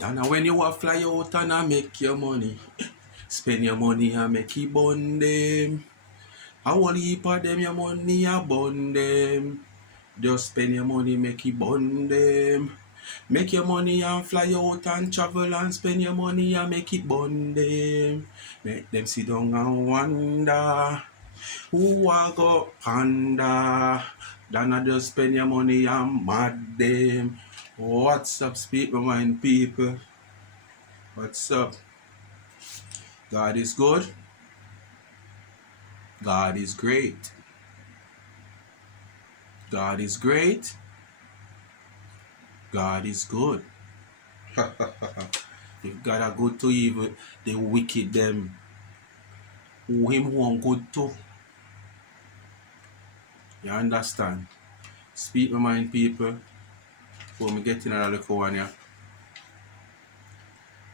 And when you a fly out and a make your money, spend your money and make it bun them. A whole heap of them your money a bun them. Just spend your money, make it bun them. Make your money and fly out and travel and spend your money and make it bun them. Make them sit down and wonder who a go panda. Then I just spend your money and mad them. What's up, speak my mind, people? What's up? God is good. God is great. God is great. God is good. If God are good to evil, the wicked them who him want good to. You understand? Speak my mind, people. Before me get in a little one here.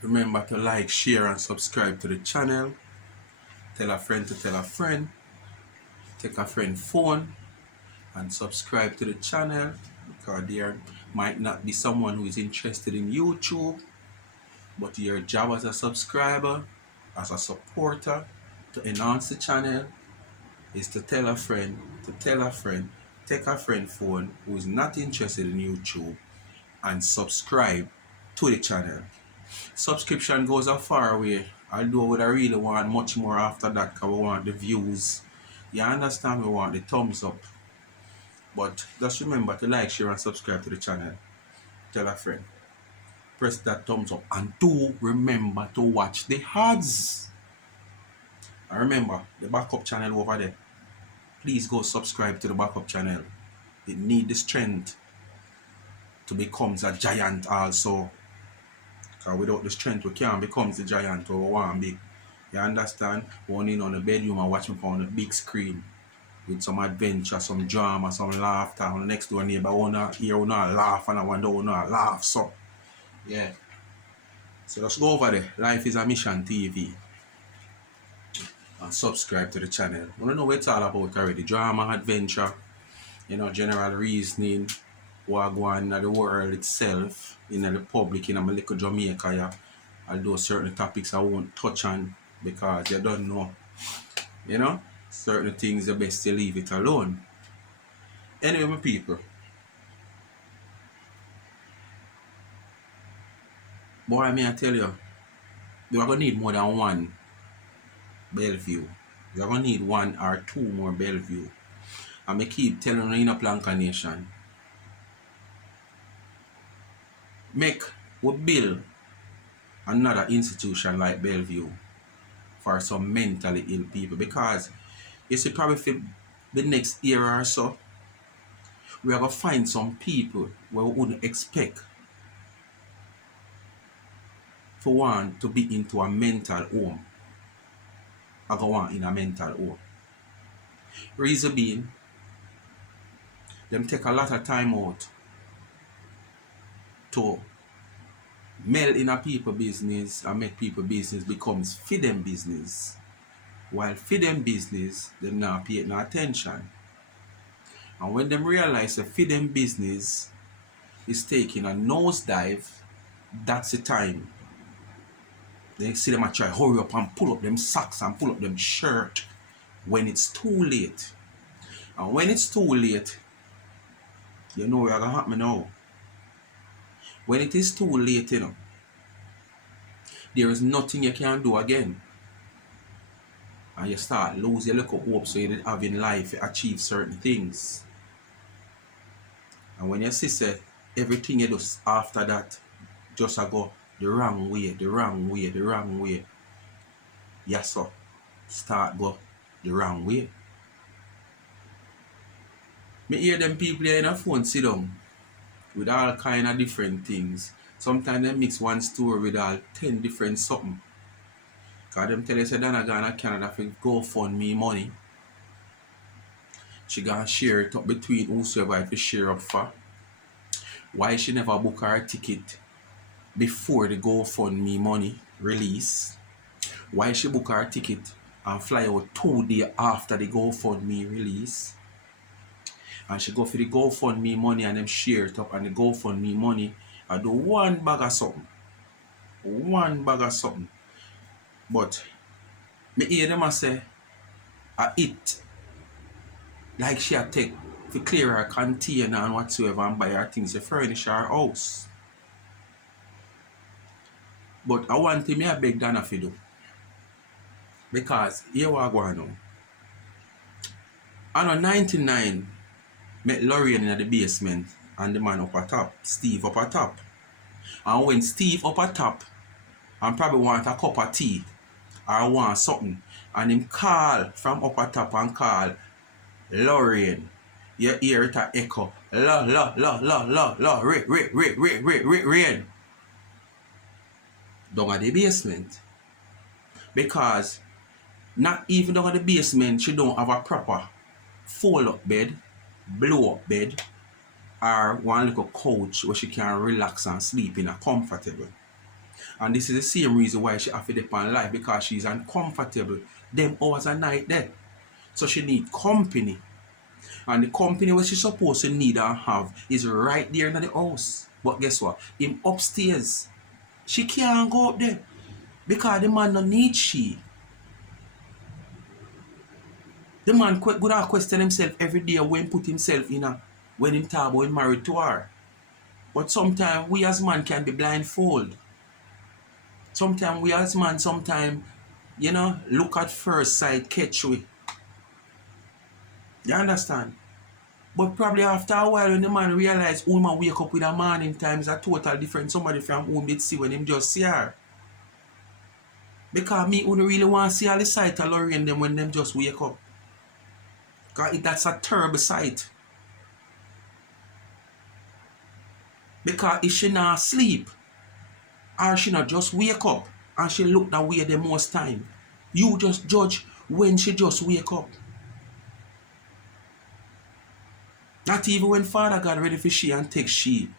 Remember to like, share, and subscribe to the channel. Tell a friend to tell a friend. Take a friend phone and subscribe to the channel, because there might not be someone who is interested in YouTube, but your job as a subscriber, as a supporter, to enhance the channel is to tell a friend, take a friend phone who is not interested in YouTube and subscribe to the channel. Subscription goes a far way, although we really want much more after that, because we want the views. You understand? We want the thumbs up. But just remember to like, share, and subscribe to the channel. Tell a friend. Press that thumbs up. And do remember to watch the ads. And remember, the backup channel over there. Please go subscribe to the backup channel. It needs the strength to become a giant also. Because without the strength, we can't become the giant or we want to be. You understand? Going in on the bedroom and watching on the big screen. With some adventure, some drama, some laughter. And next door neighbor wanna hear wanna laugh and I want to wanna laugh. So yeah. So just go over there. Life is a Mission TV. And subscribe to the channel. I don't know what it's all about already. Drama, adventure, general reasoning, what go on in the world itself, in the public, in my little Jamaica, yeah. Although certain topics I won't touch on because you don't know. Certain things are best to leave it alone. Anyway, my people. Boy, I tell you, you're going to need more than one Bellevue. You're going to need one or two more Bellevue. And I keep telling you in a Planka Nation, we build another institution like Bellevue for some mentally ill people. Because you see, probably for the next year or so, we are going to find some people where we wouldn't expect for one to be into a mental home. I go on in a mental home. Reason being, them take a lot of time out to meld in a people business and make people business becomes for them business. While for them business, them not pay no attention. And when them realize that for them business is taking a nosedive, that's the time. They see them a try hurry up and pull up them socks and pull up them shirt when it's too late. And when it's too late, you know what's gonna happen now. When it is too late, there is nothing you can do again. And you start losing your little hope so you didn't have in life to achieve certain things. And when you see say everything you do after that just go the wrong way. Yes, sir. Start go the wrong way. Me hear them people here in a phone sit down with all kind of different things. Sometimes they mix one story with all 10 different something. Because them tell you say Dana gone to Canada for GoFundMe money. She gonna share it up between whosoever if share up for. Why she never book her ticket before the GoFundMe money release? Why she book her ticket and fly out 2 days after the GoFundMe release? And she go for the GoFundMe money and them share it up, and the GoFundMe money I do one bag of something. one bag of something. But me hear them a say, I eat like she a take to clear her container and whatsoever and buy her things to furnish her house. But I want to me a beg Dana for do. Because here what I go on now. I know 99 met Lorraine in the basement and the man up at top, Steve up at top. And when Steve up at top and probably want a cup of tea or want something, and him call from up at top and call Lorraine, you hear it a echo, rain down at the basement. Because not even down at the basement she don't have a proper fold up bed, blow up bed, or one little couch where she can relax and sleep in a comfortable. And this is the same reason why she have to depend on life, because she's uncomfortable them hours a night there. So she need company. And the company what she supposed to need and have is right there in the house. But guess what? Him upstairs. She can't go up there. Because the man don't need she. The man could have question himself every day when put himself in a when him talk about married to her. But sometimes we as man can be blindfolded. Sometimes we as man look at first sight, catch we. You understand? But probably after a while when the man realize who man wake up with a morning time is a total different somebody from whom did see when him just see her. Because me who really want to see all the sight of Lorraine them when them just wake up. Because that's a terrible sight. Because if she not sleep, or she not just wake up, and she look that way the most time, you just judge when she just wake up. Not even when Father God ready for she and take she,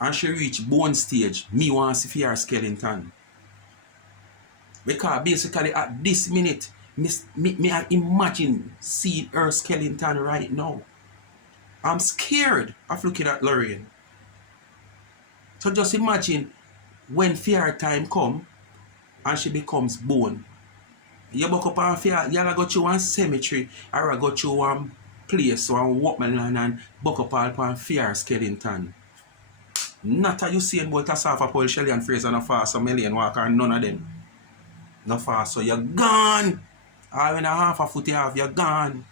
and she reach bone stage, me want to see her skeleton. Because basically at this minute, me I imagine seeing her skeleton right now. I'm scared of looking at Lorraine. So just imagine when fear time come and she becomes bone. You buck up and fear, you go to one cemetery or go to one place, one workman and buck up all and fear skeleton. Not a you see about a Safa Paul Shelley and Fraser and a fast a million walker, none of them. No fast, so you're gone. All in a half a foot you have, you're gone.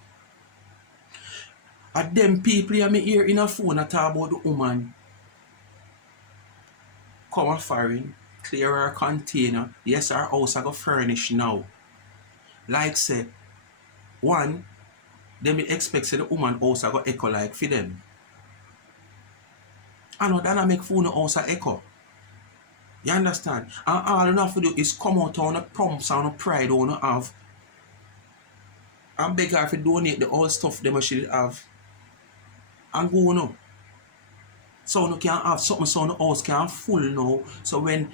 And them people you me hear in a phone that talk about the woman. Come a foreign, clear her container. Yes, her house I go furnish now. Like say, one, them expect say the woman house I go echo like for them. I know that I make phone house a echo. You understand? And all you have to do is come out on the prompts and the pride you have. And beg her to donate the old stuff them she have. And go now. So you can have something so the house can full now. So when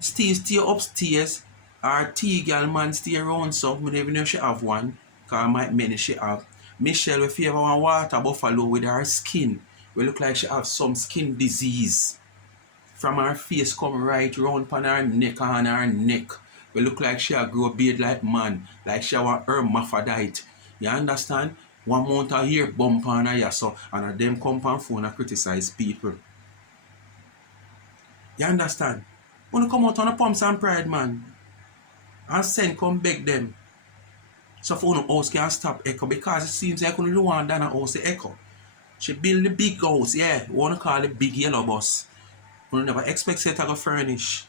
Steve stay upstairs or T-girl man stay around so even if she have one, because might many she have. Michelle if you ever want water buffalo with her skin, will look like she have some skin disease. From her face come right round upon her neck and her neck. Will look like she a grow beard like man, like she a hermaphrodite. You understand? One month a hair bump on her yaso and them come on phone and criticize people. You understand? When you come out on the pumps and pride, man, and send come beg them. So for no house can stop echo because it seems like only the one done a house the echo. She build the big house, yeah. We want to call it big yellow bus. We never expect it to go furnish.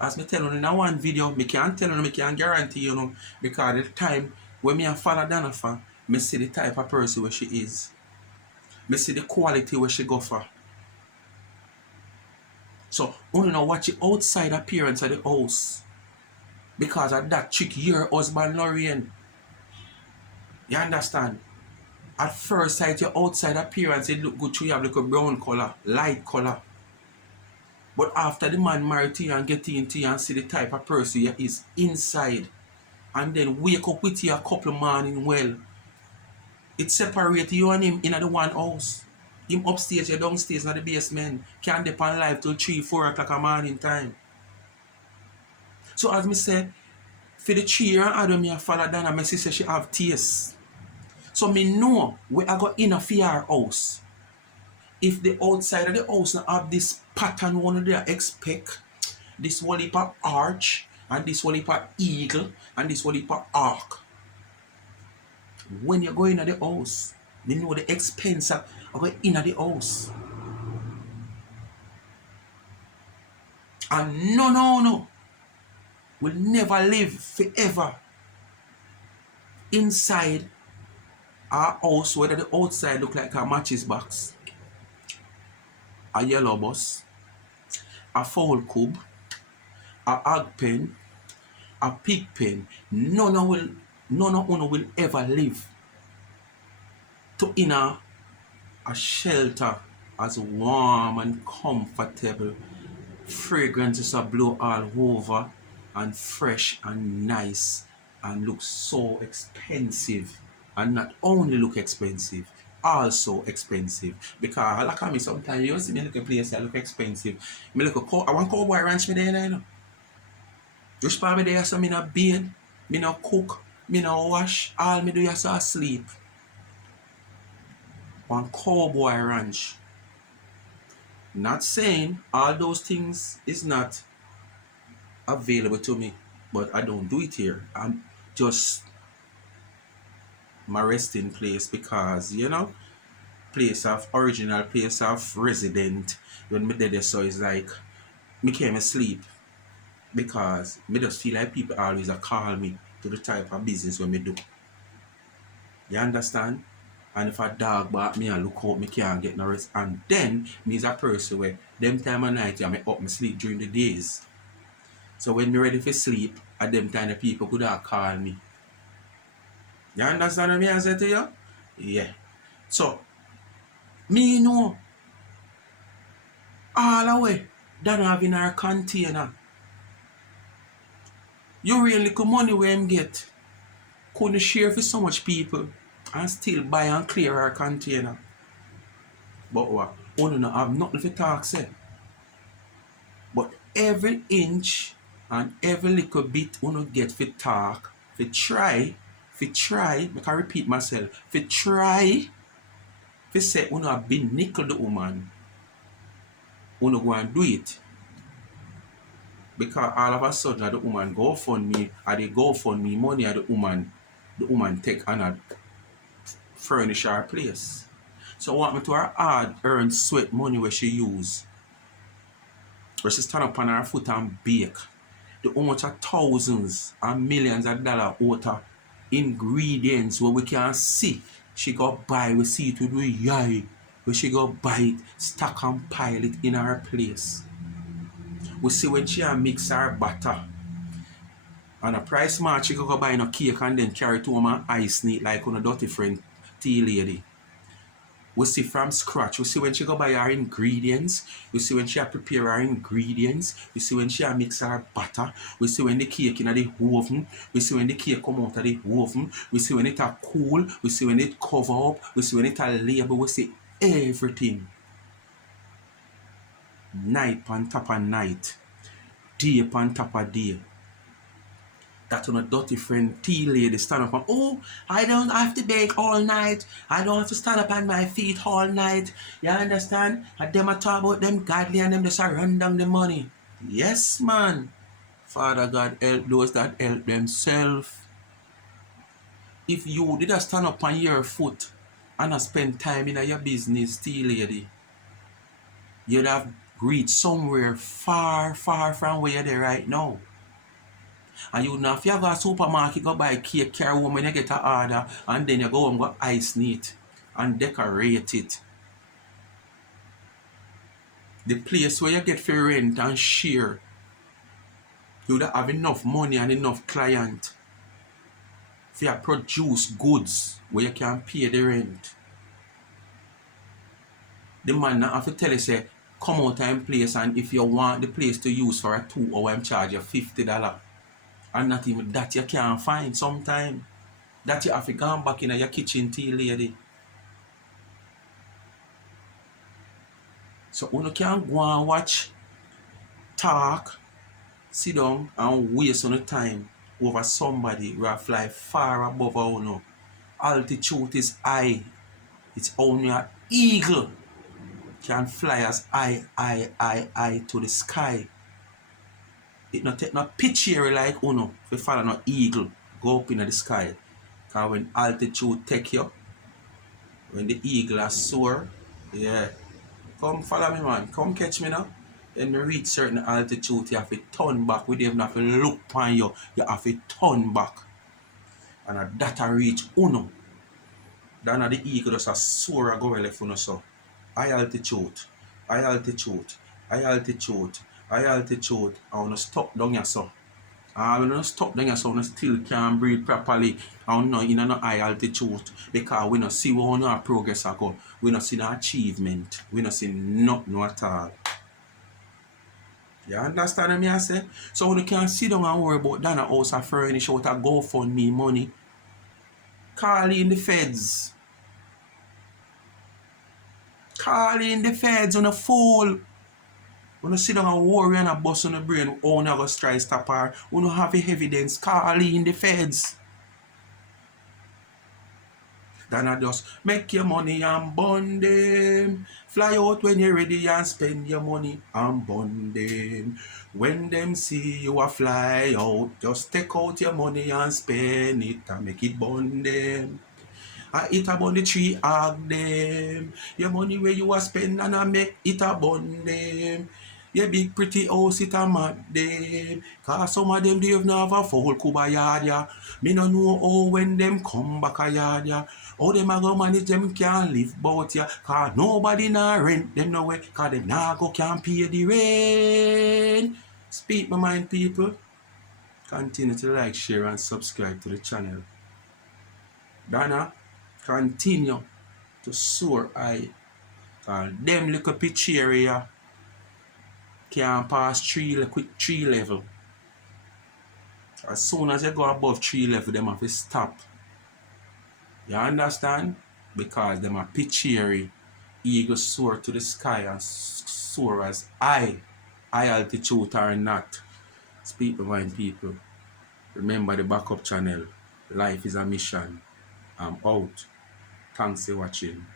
As me tell you in one video, me can't tell you, me can't guarantee you, because the time when me and follow Dana for, me see the type of person where she is. Me see the quality where she go for. So, only know watch the outside appearance of the house. Because of that trick your husband Lorraine. You understand? At first sight, your outside appearance, it look good to you have like a brown color, light color. But after the man married to you and get into you and see the type of person you is inside, and then wake up with you a couple of morning well, it separates you and him in the one house. Him upstairs, you downstairs in the basement. Can't depend live till 3-4 o'clock a morning time. So as me say, for the cheer and Adam me follow Dana, my sister she have taste. So me know where I go in a fear house. If the outside of the house now have this pattern one they expect, this one heap of arch, and this one heap of eagle, and this one heap of arc. When you go into the house, you know the expense of going into the house. And no, will never live forever inside our house, whether the outside look like a matches box, a yellow bus, a foul cube, a hog pen, a pig pen. None of will ever live to in a shelter as warm and comfortable. Fragrances are blow all over and fresh and nice and look so expensive. And not only look expensive, also expensive. Because like me sometimes you see me look a place that look expensive. Me look I want cowboy ranch me there, you know. Just for me there so me not bathe, me not cook, me not wash, all me do is sleep. One cowboy ranch. Not saying all those things is not available to me, but I don't do it here. I'm just my resting place because place of original place of resident. When me there so it's like me came asleep because me just feel like people always call me to the type of business when me do. You understand? And if a dog bark me and look out, me can't get no rest. And then me is a person where them time of night I me up me sleep during the days. So when me ready for sleep, at them time the people could have call me. You understand what me I say to you? Yeah. So me know all the way that have in our container. You really little money where him get couldn't share for so much people and still buy and clear our container. But what? You don't have nothing to talk say. But every inch and every little bit you get for talk, for try, I can repeat myself, for try, for say you have been nickel the woman, you go and do it. Because all of a sudden the woman go fund me, or they go fund me money at the woman take and furnish her place. So what me to her hard earned sweat money where she use, where she stand up on her foot and bake, the how much of thousands and millions of dollars worth of ingredients where we can see she go buy, we see it with the eye, where she go buy it, stack and pile it in her place. We see when she mix her butter and a price match she go buy no cake and then carry it home and ice neat like on a dirty friend tea lady. We see from scratch. We see when she go buy her ingredients. We see when she prepare her ingredients. We see when she mix her butter. We see when the cake in the oven. We see when the cake come out of the oven. We see when it cool. We see when it cover up. We see when it label. We see everything. Night on top of night. Day on top of day. That on a dirty friend tea lady stand up and I don't have to bake all night. I don't have to stand up on my feet all night. You understand? And them a talk about them godly and them just a run down the money. Yes, man. Father God help those that help themselves. If you did a stand up on your foot and a spend time in your business, tea lady, you'd have reached somewhere far, far from where you're there right now. And you know if you go to a supermarket, go buy cake, carry home when you get an order, and then you go home, go ice neat and decorate it. The place where you get for rent and share, you would have enough money and enough client for you produce goods where you can pay the rent. The man now have to tell you, say, come out and place, and if you want the place to use for a 2 hour, I'm charge you $50. And not even that you can't find sometime. That you have to go back in your kitchen tea lady. So you can go and watch, talk, sit down and waste on the time over somebody who fly far above our no. Altitude is high. It's only an eagle can fly as high to the sky. It not take no picture like uno if you follow no eagle go up in the sky. Because when altitude take you, when the eagle are soar, yeah. Come follow me, man. Come catch me now. When you reach certain altitude, you have to turn back. We don't have to look on you. You have to turn back. And at that I reach uno. Then the eagle just a soar go left uno so. High altitude, high altitude, high altitude, high altitude. I want to stop down here so. And when you stop down here so, you still can't breathe properly. And not in a high altitude. Because we don't see where our progress are go. We don't see the achievement. We don't see nothing at all. You understand me I say? So when you can't sit down and worry about that house and furnish out a GoFundMe money, call in the feds. Call in the feds on a fool. When you sit down and worry and a bust on the brain, oh, no, go try stop her. When you have evidence, call in the feds. Then I just make your money and bond them. Fly out when you're ready and spend your money and bond them. When them see you a fly out, just take out your money and spend it and make it bond them. I eat about the tree hug them. Your money where you a spend and I make it a bond them. Your big pretty house it a mad them. Cause some of them they have never foul kuba yard ya. Me no know how when them come back a yard ya. How them a go manage them can't live bout ya. Cause nobody na rent them no way. Cause them na go can't pay the rent. Speak my mind people. Continue to like, share and subscribe to the channel. Dana, continue to soar high. Cause them little pitch area can't pass quick 3 level. As soon as you go above 3 level, them have to stop. You understand? Because them are pitch area. Eagle soar to the sky and soar as high altitude or not. Speak the mind people. Remember the backup channel. Life is a mission. I'm out. Thanks for watching.